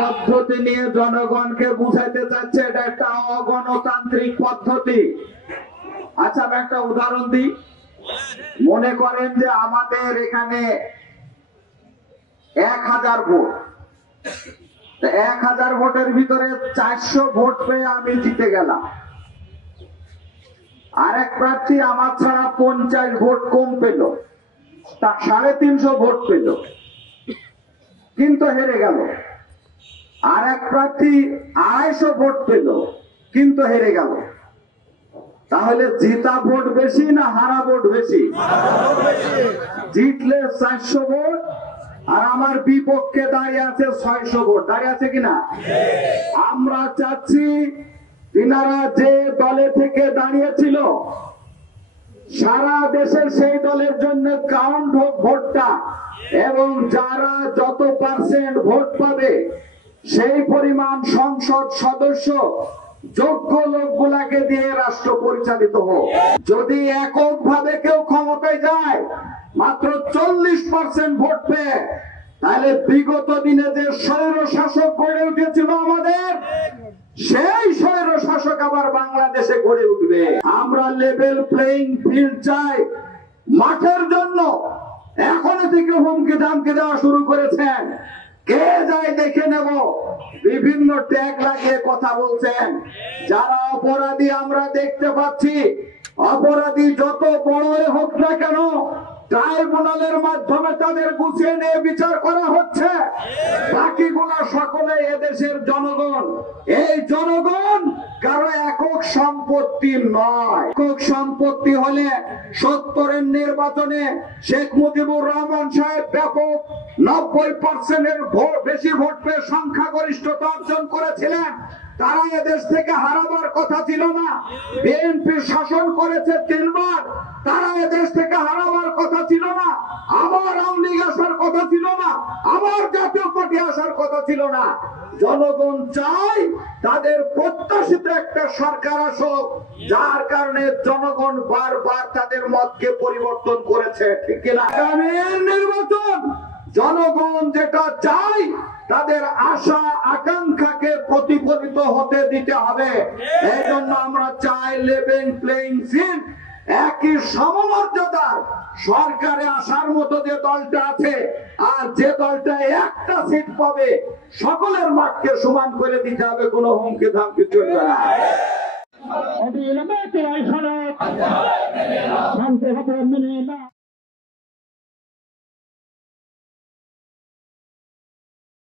পদ্ধতি নিয়ে জনগণকে বুঝাইতে চাচ্ছে এটা একটা অগণতান্ত্রিক পদ্ধতি। আচ্ছা, আমি একটা উদাহরণ দিই। মনে করেন যে আমাদের এখানে 1000 ভোট, 1000 ভোটের ভিতরে 400 ভোট পেয়ে আমি জিতে গেলাম। আরেক প্রার্থী আমার ছাড়া 50 ভোট কম পেল, তা 350 ভোট পেল, কিন্তু হেরে গেল। আরেক প্রার্থী 250 ভোট পেল, কিন্তু হেরে গেল। তাহলে জিতা ভোট বেশি না হারা ভোট বেশি? জিতলে 400 ভোট, আর আমার বিপক্ষে দাঁড়িয়ে আছে 600 ভোট। দাঁড়িয়ে আছে কিনা? আমরা চাচ্ছি তিনারা যে দলে থেকে দাঁড়িয়েছিল সারা দেশের সেই দলের জন্য কাউন্ট হোক ভোটটা, এবং যারা যত পার্সেন্ট ভোট পাবে সেই পরিমাণ সংসদ সদস্য যোগ্য লোকগুলাকে দিয়ে রাষ্ট্র পরিচালিত হোক। যদি এককভাবে কেউ ক্ষমতায় যায় মাত্র 40% ভোট পেয়ে, তাহলে বিগত দিনে যে স্বৈর শাসক গড়ে উঠেছিল আমাদের, সেই স্বৈর শাসক আবার বাংলাদেশে গড়ে উঠবে। আমরা লেভেল প্লেইং ফিল্ড চাই মাঠের জন্য। এখন থেকে হুমকি ধামকি দেওয়া শুরু করেছেন, কে যায় দেখে নেব, বিভিন্ন ট্যাগ লাগিয়ে কথা বলছেন। যারা অপরাধী আমরা দেখতে পাচ্ছি, অপরাধী যত বড়ই হোক না কেন ট্রাইব্যুনালের মাধ্যমে তাদের গুছিয়ে নিয়ে বিচার করা হচ্ছে। বাকিগুলো সকলে এদেশের জনগণ। এই জনগণ কারো একক সম্পত্তি নয়। একক সম্পত্তি হলে 70-এর নির্বাচনে শেখ মুজিবুর রহমান সাহেব ব্যাপক 90%-এর বেশি ভোট পেয়ে সংখ্যাগরিষ্ঠতা অর্জন করেছিলেন। তারা এদেশ থেকে হারাবার কথা ছিল না। বিএনপি শাসন করেছে 3 বার, তারা এদেশ থেকে হারাবার কথা ছিল না। আবার আওয়ামী লীগ আসার কথা ছিল না, আবার জাতীয় পার্টি আসার কথা ছিল না। জনগণ চায় তাদের প্রত্যাশিত একটা সরকার আসুক, যার কারণে জনগণ বারবার তাদের মতকে পরিবর্তন করেছে। ঠিক কিনা? আগামীর নির্বাচন জনগণ যেটা চায় তাদের আশা আকাঙ্ক্ষাকে প্রতিফলিত হতে দিতে হবে। এই জন্য আমরা চাই লেভেল প্লেইং ফিল্ড, একই সমমর্যাদার সরকারে আসার মতো যে দলটা আছে আর যে দলটা একটা সিট পাবে, সকলের মাঠকে সমান করে দিতে হবে। কোনো হুমকি ধামকি চলবে না।